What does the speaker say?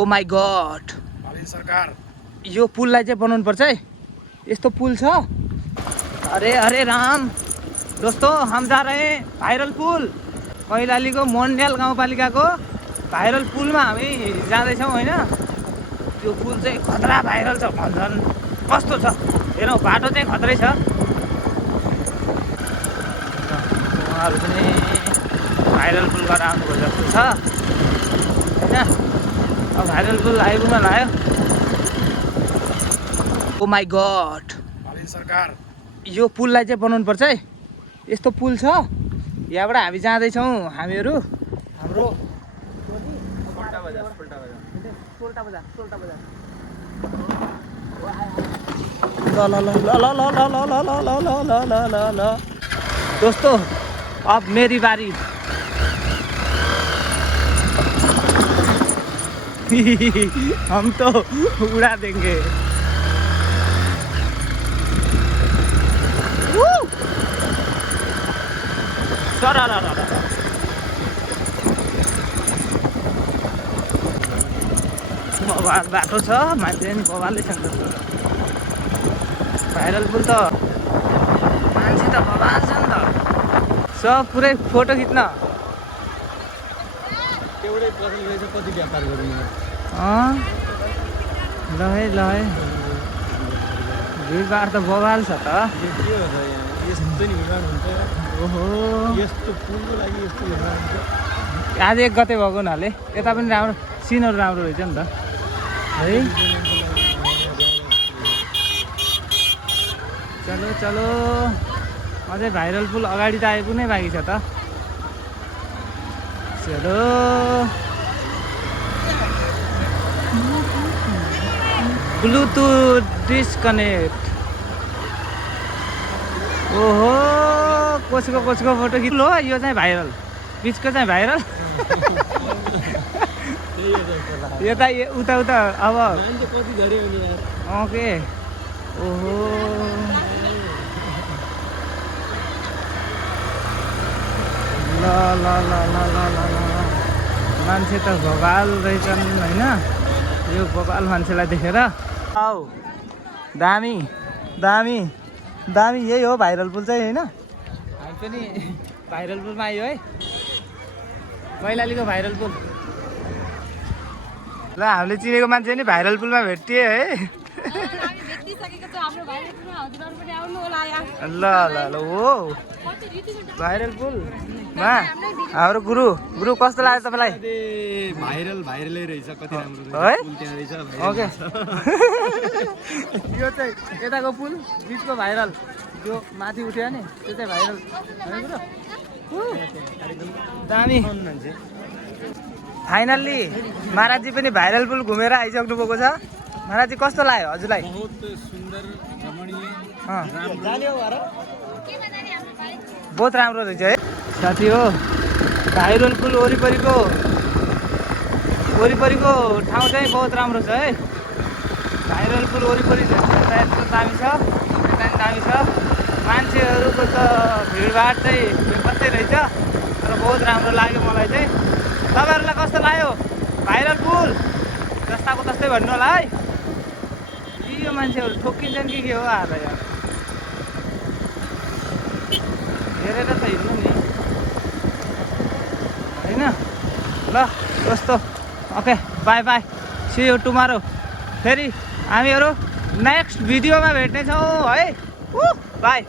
Oh my God सरकार यो पुललाई चाहिँ बनाउनु पर्छ है। यस्तो पुल छ। अरे अरे राम दोस्तों, हम जा रहे हैं भाइरल पुल। कैलालीको मन्ड्याल गाउँपालिकाको भाइरल पुलमा हामी जाँदैछौँ होइन। त्यो पुल चाहिँ खतरा भाइरल छ भन्छन्। कस्तो छ हेरौँ, बाटो चाहिँ खतरै छ। उहाँहरू पनि भाइरल पुल गरेर आउनुभयो जस्तो छ होइन। अब भाइरल पुल आइपुग्न लाग्यो। ओ माई गॉड सरकार यो पुललाई चाहिँ बनाउनु पर्छ है। यस्तो पुल छ। यहाँबाट हामी जाँदैछौँ हाम्रो ल दोस्तों, अब मेरी बारी। हम तो उड़ा देंगे। बवाल बाटो छ, मान्छे नि बवालै छ। भाइरल पुल त मान्छे त बवाल छ नि त। सब पुरै फोटो खिच्न। एउटै पसल रहेछ, कति व्यापार गर्नु। ल है भिडभाड त बवाल छ त। के हो त यहाँ यस्तो नि भिडभाड हुन्छ। ओहो, यस्तो पुलको लागि यस्तो भिडभाड हुन्छ। आज 1 गते भएको हुनाले यता पनि राम्रो सिनहरू राम्रो रहेछ नि त है। चलो चलो, अझै भाइरल पुल अगाडि त आइपुग्नै बाँकी छ त। चलो ब्लुटुथ डिस्कनेक्ट। ओहो, कसको फोटो खिच्नु हो। यो चाहिँ भाइरल, बिचको चाहिँ भाइरल। यता उता अब कति झरी आउने यार। ओके। ओहो, ल ल ल ल ल ल ल मान्छे त बवाल रहेछन् होइन। यो बवाल मान्छेलाई देखेर आऊ दामी दामी दामी। यही हो भाइरल पुल चाहिँ होइन। हामी पनि भाइरल पुलमा आयो है, कैलालीको भाइरल पुल। ल हामीले चिनेको मान्छे नि भाइरल पुलमा भेटिए है। ल ल ल हो भाइरल पुलमा हाम्रो गुरु कस्तो लाग्यो तपाईँलाई? भाइरलै रहेछ, कति राम्रो है। पुल त्यहाँ रहेछ। ओके। यो चाहिँ यताको पुल, बिचको भाइरल, जो माथि उठ्यो नि त्यो चाहिँ भाइरल दामी। फाइनल्ली महाराजी पनि भाइरल पुल घुमेर आइसक्नु भएको छ। महाराजी कस्तो लाग्यो हजुरलाई? बहुत सुन्दर रमणीय। बहुत राम्रो रहेछ है साथी हो। भाइरल पुल वरिपरिको ठाउँ चाहिँ बहुत राम्रो छ है। भाइरल पुल वरिपरि यस्तो दामी छ, यता पनि दामी छ। मान्छेहरूको त भिडभाड चाहिँ बेपत्तै रहेछ, तर बहुत राम्रो लाग्यो मलाई चाहिँ। तपाईँहरूलाई कस्तो लाग्यो भाइरल पुल? जस्ताको तस्तै भन्नु होला है। यो मान्छेहरू ठोक्किन्छन् कि के हो आएर यार। हेरेर त हिँड्नु नि होइन। ल दोस्तों, okay bye bye, see you tomorrow. फेरि हामीहरू नेक्स्ट भिडियोमा भेट्नेछौँ है। बाई।